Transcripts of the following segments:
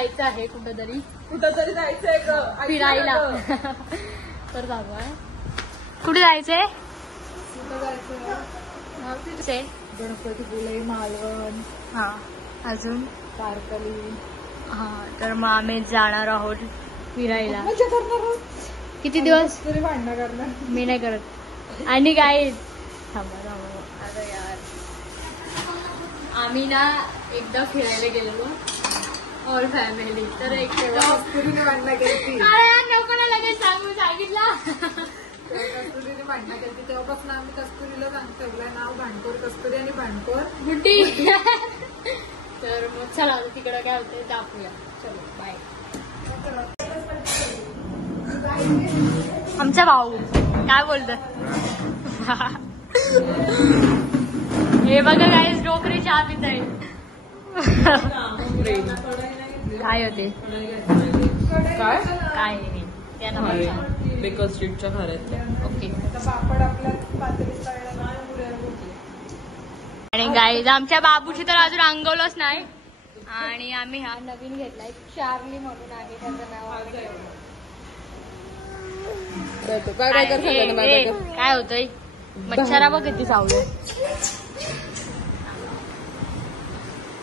जायचं आहे कुठंतरी जायचंय फिरायला. तर जाऊ आहे. कुठे जायचंय? गणपतीपुळे, मालवण, हा अजून तारकली. हा तर मग आम्ही जाणार आहोत फिरायला. मजा करणार आहोत. किती दिवस? तरी भांडणं करणार. मी नाही करत. आणि काय थांबा अरे यार आम्ही ना एकदा फिरायला गेलेलो ऑल फॅमिली. तर एक कस्तुरीने भांडणं केली. नको ना लगेच सांगितलं. कस्तुरीने भांडणं केली तेव्हापासून आम्ही कस्तुरीला ठेवलंय नाव भांडकोर. कस्तुरी आणि भांडकोर बुड्डी. तर मग चला तिकडं काय होतंय दाखवूया. चलो बाय. आमचा भाऊ काय बोलतोय? हे बघा काय डोकरी चहा पित आहे. काय होते काय काय बेकर स्ट्रीटच्या घरात. ओके. पापड आपल्या पातळीत आणि गाईज आमच्या बाबूची तर अजून अंगवलंच नाही. आणि आम्ही हा नवीन घेतलाय चार्ली म्हणून आहे त्याचं नाव. काय होतंय मच्छरा बघ किती सावलं.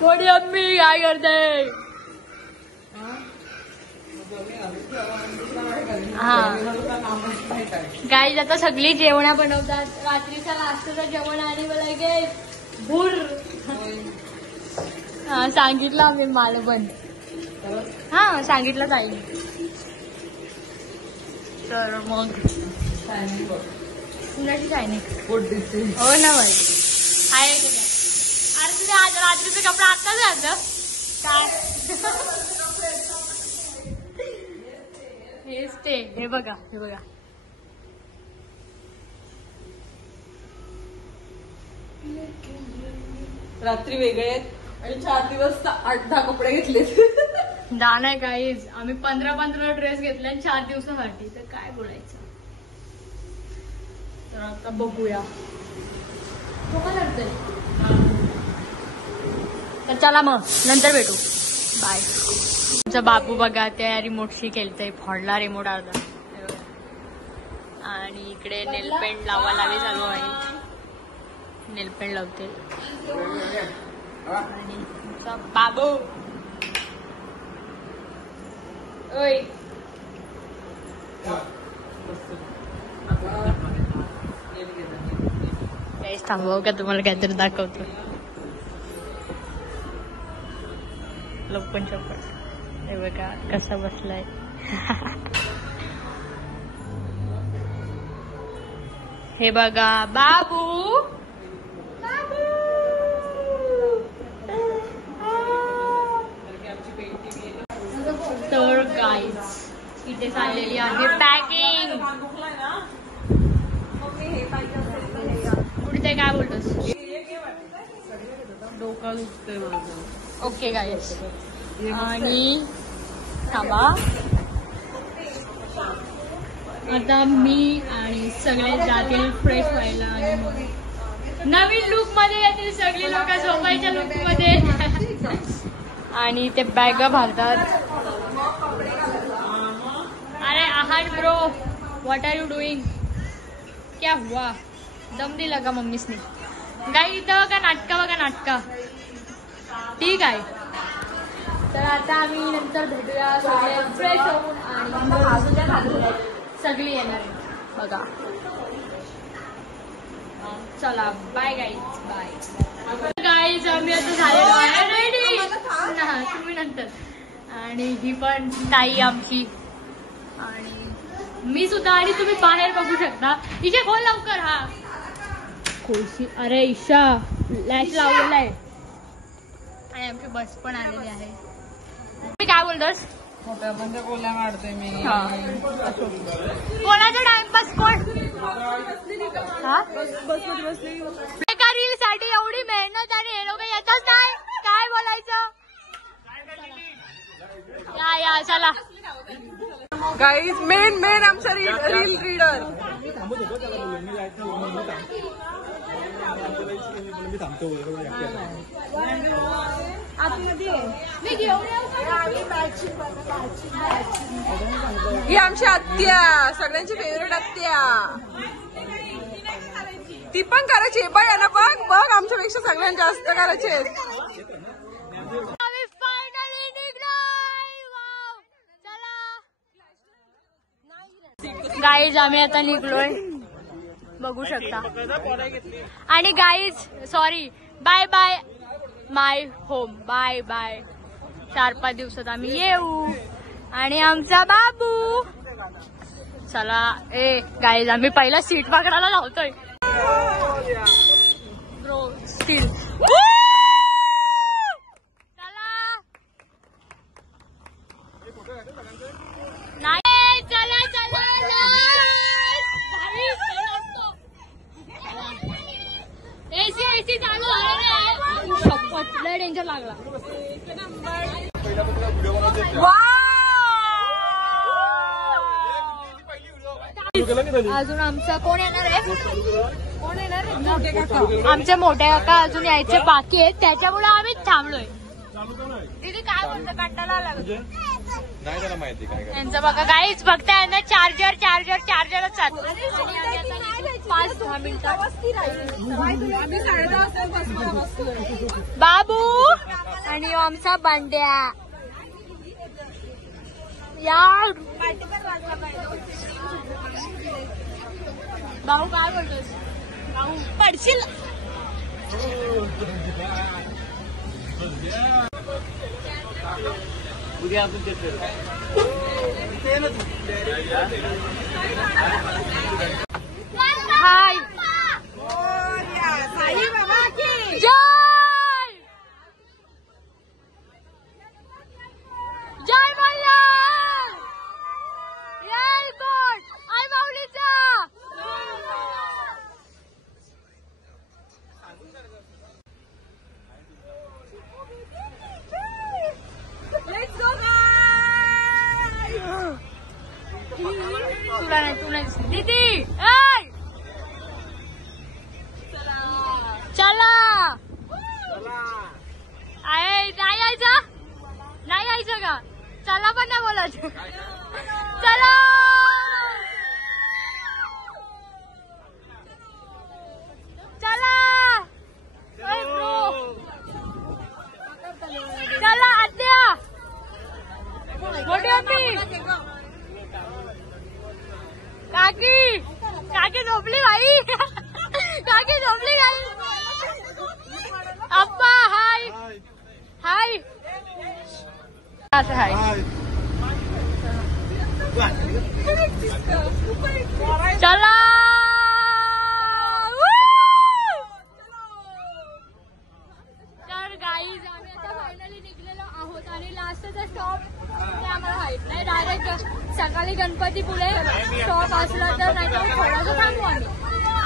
थोडी अम्मी काय करते? हा गाईज आता सगळी जेवणा बनवतात. रात्रीचा नाश्त्याचं जेवण आणि मला गे भूर. हा सांगितलं आम्ही मला पण. हा सांगितलं ताई. तर मग कुणाची चायनिंग हो ना बाई आहे. अरे तुझ्या आज रात्रीचं कपडा आत्ताच घातलं काय? हेच ते. हे बघा हे बघा. रात्री वेगळे आहेत आणि 4 दिवस 8-10 कपडे घेतले. नाही काहीच आम्ही 15 ड्रेस घेतले 4 दिवसासाठी. तर काय बोलायचं. तर आता बघूया तो काय करतोय. तर चला मग नंतर भेटू. बाय. तुमचा बाबू बघा त्या रिमोटशी खेळतोय. फोडला रिमोट अर्धा. आणि इकडे नेलपेंट लावालावी चालू आहे. नेलपेंट लावते. आणि तुमचा बाबू ओय थांबव का तुम्हाला काहीतरी दाखवतो. लपन चप्पन हे बघा कसा बसलाय. हे बघा बाबू. तर गाईज इथे चाललेली आहे पॅकिंग. कुठे काय बोलतोस? डोका दुखतंय माझं. Okay guys. आणि थांबा आता मी आणि सगळे जातील फ्रेश व्हायला. आणि मग नवीन लुक मध्ये येतील सगळी लोक झोपायच्या लुक मध्ये. आणि ते बॅग भरतात. अरे Aahan bro what are you doing? क्या हुआ? दम दिला का मम्मीसने? गाई इथं बघा नाटका बघा नाटका. ठीक आहे. तर आता आम्ही नंतर भेटूया सगळे फ्रेश होऊन. आणि सगळी येणार आहे बघा. चला बाय गाईज. Bye guys. आम्ही आता झालेलो आहे रेडी. तुम्ही नंतर. आणि ही पण ताई आमची आणि मी सुद्धा. आणि तुम्ही बाहेर बघू शकता. इथे खोल लवकर. हा खोलशी. अरे ईशा लॅच लावलेला आहे. आणि आमची बस पण आलेली आहे. तुम्ही काय बोलतोस? मोठ्या म्हणजे गोल्या मारते मी. कोणाचा टाइमपास कोण? एका रील साठी एवढी मेहनत आणि हे लोक येतच नाही. काय बोलायचं. या चला गाईज. मेन आमचा रील रीडर. मी थांबतो. मी घेऊन ही आमची आत्या, सगळ्यांची फेवरेट आत्या. ती पण करायची बघ ना, बघ बघ आमच्यापेक्षा सगळ्यांनी जास्त करायचे. गाईज आम्ही आता निघलोय, बघू शकता. आणि गाईज सॉरी, बाय बाय माय होम, बाय बाय. 4-5 दिवसात आम्ही येऊ. आणि आमचा बाबू. चला ए गाईज, आम्ही पहिला सीट पकडायला लावतोय. ब्रो स्टील नाही. चला चला एसी एसी चालू आहे. शपथ लय डेंजर लागला. अजून आमचा कोण येणार आहे? कोण येणार आहे? आमचे मोठे काका अजून यायचे बाकी आहेत, त्याच्यामुळे आम्ही थांबलोय. दीदी काय बोलतो? कंटाळा लागतो नाही त्याला माहिती काय यांचं बघा. गाईच बघताय ना, चार्जरच चालू. 5-10 मिनिटं. बाबू आणि आमचा बांड्या. यार भाऊ काय बोलतोस? भाऊ पडशील. उद्या आपण हाय जय जय मल्हार. जय कोट आई माऊलीचा. तुला नाही, तू नाही दीदी. चला नाही यायचं, नाही यायचं का? चला पण नाही बोलायचं. चला चला चला आत्या मोठी होती. काकी काकी झोपली भाई. काकी झोपली भाई. अप्पा हाय हाय. असं हाय. चला तर गाईज आम्ही आता फायनली निघलेलो आहोत. आणि लास्टचा स्टॉप आम्हाला माहित नाही. डायरेक्ट सकाळी गणपती पुढे स्टॉप असला तर नाही तर थोडंसं थांबू आम्ही.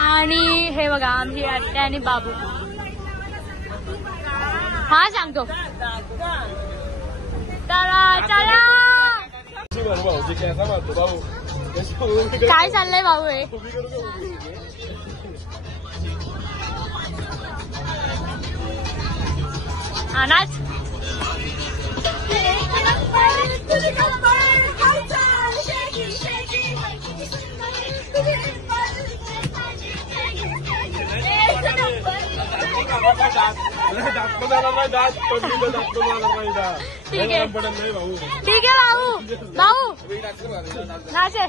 आणि हे बघा आमची आत्या आणि बाबू. हा सांगतो. चला चला. काय चाललंय भाऊ? हे अनाज ठीक आहे ठीक आहे भाऊ. भाऊ नाचे.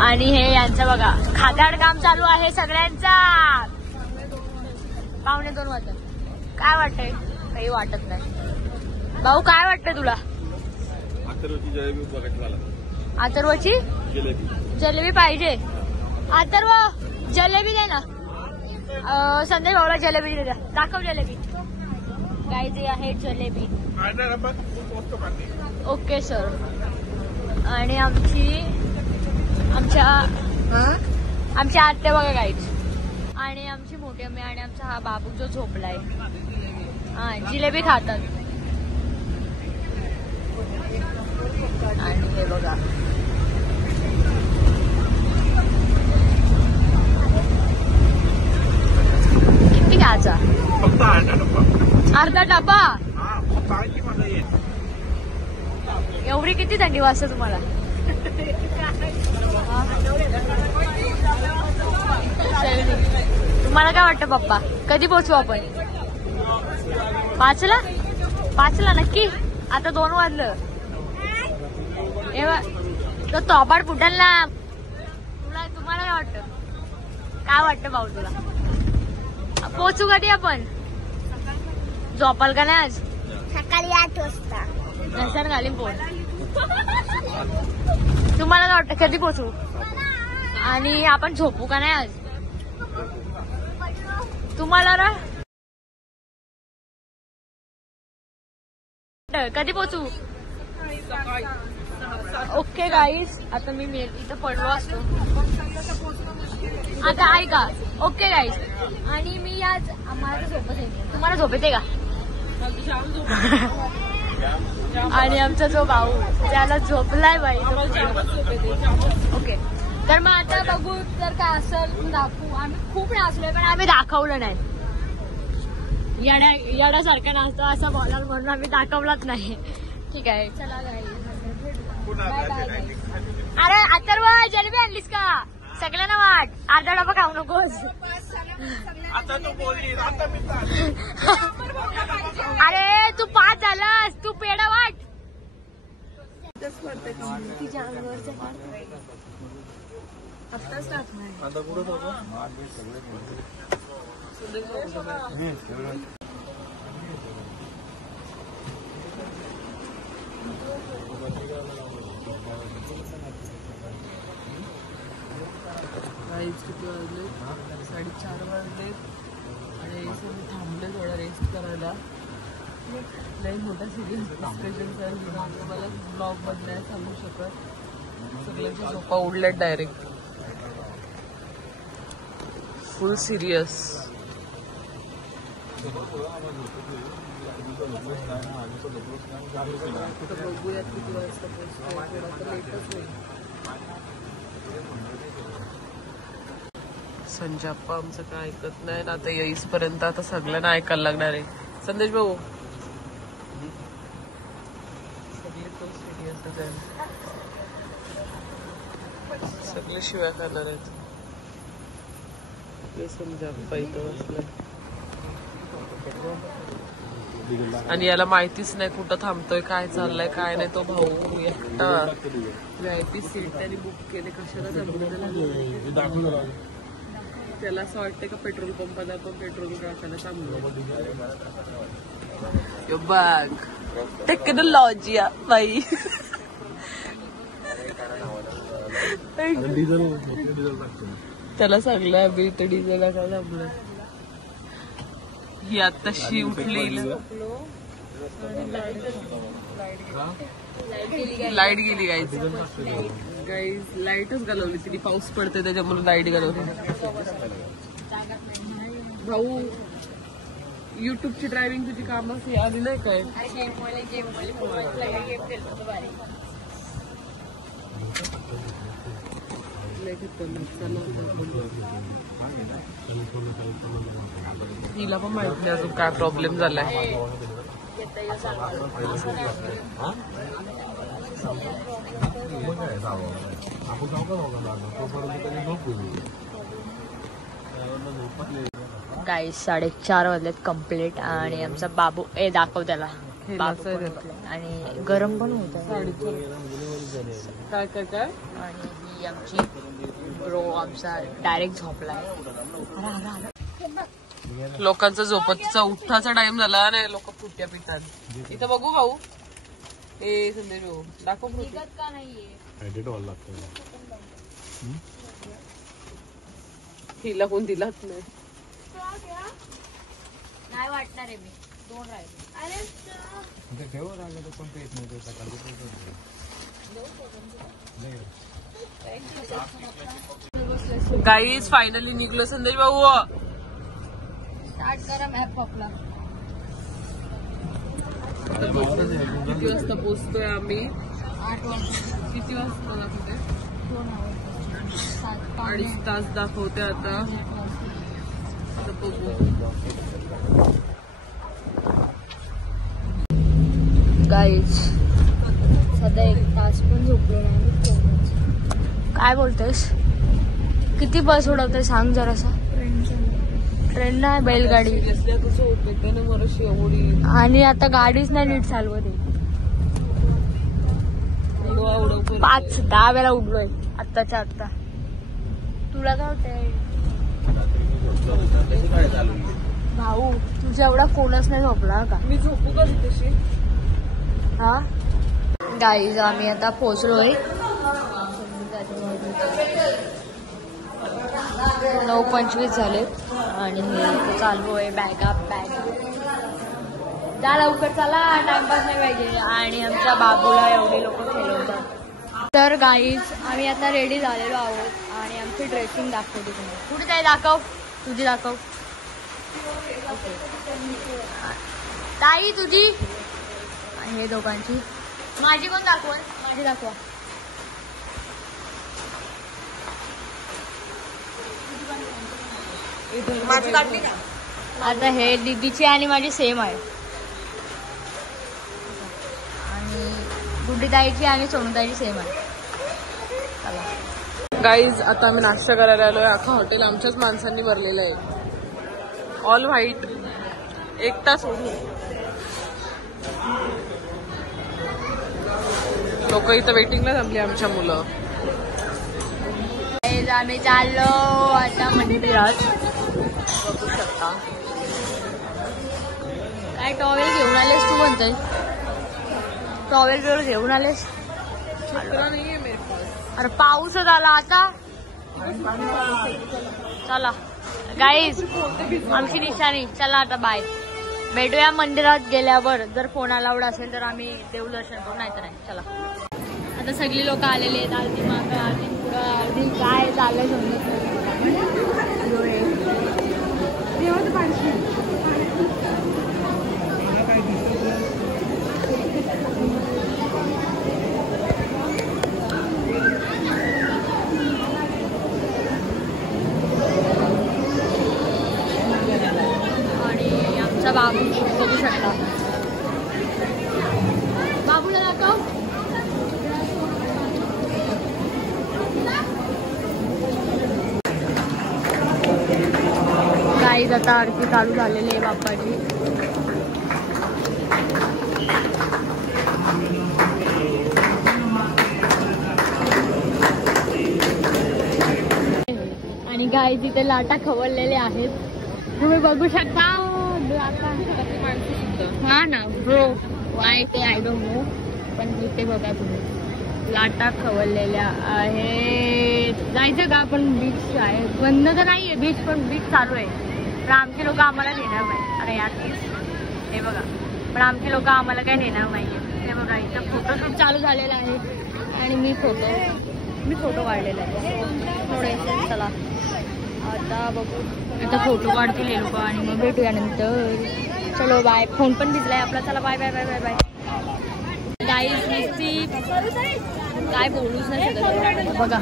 आणि हे यांचं बघा खादाड काम चालू आहे सगळ्यांचा. 1:45 वाजता काय वाटतंय? काही वाटत नाही. भाऊ काय वाटतंय तुला? अथर्वची जलेबी बघायची मला. अथर्वची जलेबी पाहिजे. अथर्व जलेबी दे ना. संदेश भाऊला जलेबी दे. दाखव जलेबी. काय जे आहे जलेबी. Okay sir. आणि आमच्या आत्या बघा गाईच. आणि आमची मोठी अम्मी आणि आमचा हा बाबू जो झोपलाय. हा जिलेबी खातात. आणि हे बघा किती घ्यायचा? अर्धा डबा. एवढी किती थंडी वाजते तुम्हाला? तुम्हाला काय वाटतं पप्पा? कधी पोहोचू आपण? 5ला नक्की? आता 2 वाजलं. तो तोबाड फुटल ना. तुम्हाला काय वाटतं? काय वाटतं भाऊ तुला? पोहोचू कधी आपण? झोपाल का नाही आज? सकाळी 8 वाजता. नसन घालीन फोन. तुम्हाला काय वाटतं कधी पोहोचू? आणि आपण झोपू का नाही आज? तुम्हाला ना कधी पोहोचू? Okay guys. आता मी इथं पडलो असतो. आता ऐका. Okay guys. आणि मी आज आम्हाला झोपत आहे. तुम्हाला झोप येते का? आणि आमचा जो भाऊ त्याला झोपलाय बाई. ओके तर मग आता बघू जर काय असेल दाखवू. आम्ही खूप नाचलोय पण आम्ही दाखवलं नाही. येड्यासारखं नाचतो असं बोलाल म्हणून आम्ही दाखवलाच नाही. ठीक आहे चला गाई. अरे अथर्व जलेबी आणलीस का? सगळ्यांना वाट. अर्धा डबा खाऊ नकोस. अरे तू 5 झालास. तू पेढा वाट. आत्ताच टाकणार. किती वाजले? 4:30 वाजले. आणि सगळे थांबले थोडा रेस्ट करायला. लई मोठा सिरियस डिस्कशन चालू. मला ब्लॉग बदलायला सांगू शकत. सगळ्यांच्या झोपा उडल्यात डायरेक्ट. फुल सिरियस. बघूयात किती वाजता पोहोचतोय. थोडा लेटच होईल. संजाप्पा आमचं काय ऐकत नाही ना. आता येईसपर्यंत आता सगळ्यांना ऐकायला लागणार आहे. संदेश भाऊ सगळे तो सिरियसच आहे. सगळे शिव्या करणार आहेत. संजाप्पा इथं बसलाय. आणि याला माहितीच नाही कुठं थांबतोय, काय चाललंय काय नाही. तो भाऊ एकटा VIP सीट त्याने बुक केले. कशाला जमलं त्याला असं वाटतं का पेट्रोल पंपात आपण पेट्रोल टाकायला थांबलो. बघ टेक्नॉलॉजी बाई. त्याला सांगलं आम्ही इथे डिझेल टाकायला थांबलं. ही आत्ताशी उठली. लाईट गेली गाईज. लाईटच घालवली तिने. पाऊस पडते त्याच्यामुळे लाईट घालवली. भाऊ युट्यूबची ड्रायव्हिंग तुझी कामाची आली नाही काय? तिला पण माहित नाही अजून काय प्रॉब्लेम झालाय. गाईज 4:30 वाजलेत कम्प्लीट. आणि आमचा बाबू दाखव त्याला. आणि गरम पण होत. काय काय काय. आणि ही आमची ब्रो आमचा डायरेक्ट झोपलाय. लोकांचा झोपतीचा उठाचा टाइम झाला आणि लोक फुट्या पितात. इथं बघू भाऊ. ए संदेश भाऊ दाखव फ्रुटी. का नाहीये हिला कोण दिलाच नाही. नाही वाटणार आहे मी 2 राहिले. गाईज फायनली निघलो संदेश भाऊ. स्टार्ट करा मॅप पॉपला. किती वाजता पोहोचतोय आम्ही? 8 वाजता. किती वाजता दाखवते? 2 आवर. 2.5 तास दाखवते आता. बघू. गाईज सध्या 1 तास पण झोपलो नाही. काय बोलतेस? किती बस उडवते सांग जरासा. ट्रेन नाही बैलगाडी. आणि आता गाडीच नाही नीट चालवत आहे. 5-10 वेळा उडलोय आत्ताच्या आत्ता. तुला काय होतंय भाऊ? तुझ्या एवढा कोणच नाही झोपला का? मी झोपू का तशी? हा गाईज आम्ही आता पोहोचलोय. 9:25 झाले आणि हे चालू आहे बॅग जा लवकर चला, टाइमपास नाही पाहिजे. आणि आमच्या बाबूला एवढे लोक खेळवतात. तर गाईज आम्ही आता रेडी झालेलो आहोत आणि आमची ड्रेसिंग दाखवते तुम्ही. कुठे काय दाखव? तुझी दाखव ताई तुझी. हे दोघांची. माझी पण दाखवा. माझी दाखवा. माझी काढली का? आता हे दीदीची आणि माझी सेम आहे. आणि गुड्डीताईची आणि सोनूताईची सेम आहे. गाईज आता आम्ही नाश्ता करायला आलोय. अख्खा हॉटेल आमच्याच माणसांनी भरलेलं आहे. All white. 1 तास लोक इथं वेटिंगला थांबली. आमच्या मुलं. आम्ही चाललो आता मंदिरात. बघू शकता. काय टॉवेल घेऊन आलेस तू? म्हणतोय टॉवेल बिवेल घेऊन आलेस? अरे पाऊसच आला आता. चला गाईज आमची निशाणी. चला आता बाय. भेटूया मंदिरात गेल्यावर. जर फोन अलाउड असेल तर आम्ही देवदर्शन करू, नाही तर नाही. चला आता सगळी लोक आलेली आहेत. आरती मागं, आरती पुढं, आरती काय चाललंय समजत नाही. आणि आमचा बाबू बघू शकता. बाबूला दाखव. गाईज आता आरती चालू झालेली आहे बाप्पाची. आणि गाईज इथे लाटा खवळलेले आहेत. तुम्ही बघू शकता. हा ना ब्रो वाय ते आय डोंट नो. पण इथे बघा तुम्ही लाटा खवळलेल्या आहेत. जायचं का आपण? बीच आहे. बंद तर नाहीये बीच, पण बीच चालू आहे. पण आमची लोक आम्हाला नेणार नाही. अरे यार हे बघा. पण आमची लोक आम्हाला काय नेणार नाहीये. हे बघा इथं फोटोशूट चालू झालेला आहे आणि मी फोटो काढलेला आहे थोडे. चला आता बघू. आता फोटो काढतील हे लोक आणि मग भेटूया नंतर. चलो बाय. फोन पण भिजलाय आपला. चला bye bye bye bye bye. Guys नुसती काय बोलूच नाही शकत. बघा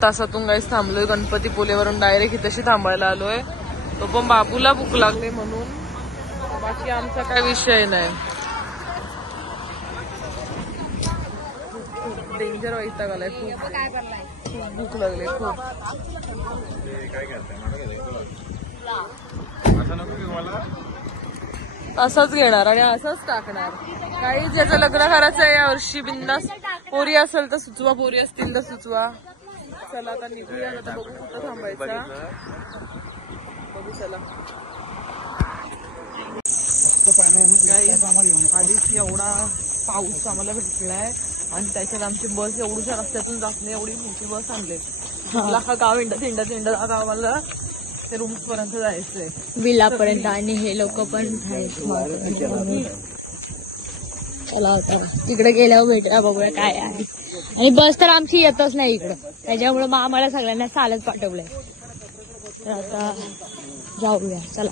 तासातून गाईस थांबलोय. गणपती पुलेवरून डायरेक्ट इथेशी थांबायला आलोय. तो पण बाबूला भूक लागली म्हणून. बाकी आमचा काय विषय नाही. डेंजर डेंजर वैताग आलाय खूप भूक लागली खूप. काय करताय असं नको की मला असंच घेणार आणि असंच टाकणार. काही ज्याचं लग्न करायचं आहे या वर्षी बिंदास. पोरी असेल तर सुचवा, पोरी असतील तर सुचवा. चला आता निघूया. आता बघू कुठं थांबायचा. बघू चला. आधीच एवढा पाऊस आम्हाला भेटलाय आणि त्याच्यात आमची बस एवढ्या रस्त्यातून जात नाही. एवढी मोठी बस आणली. लाखा गाव इंड आता आम्हाला ते रूम्स पर्यंत जायचंय, विलापर्यंत. आणि हे लोक पण चला होता तिकडे गेल्यावर भेटला. बघूया काय आहे. आणि बस तर आमची येतच नाही इकडं, त्याच्यामुळे मग आम्हाला सगळ्यांना चालत पाठवलंय. तर आता जाऊया चला.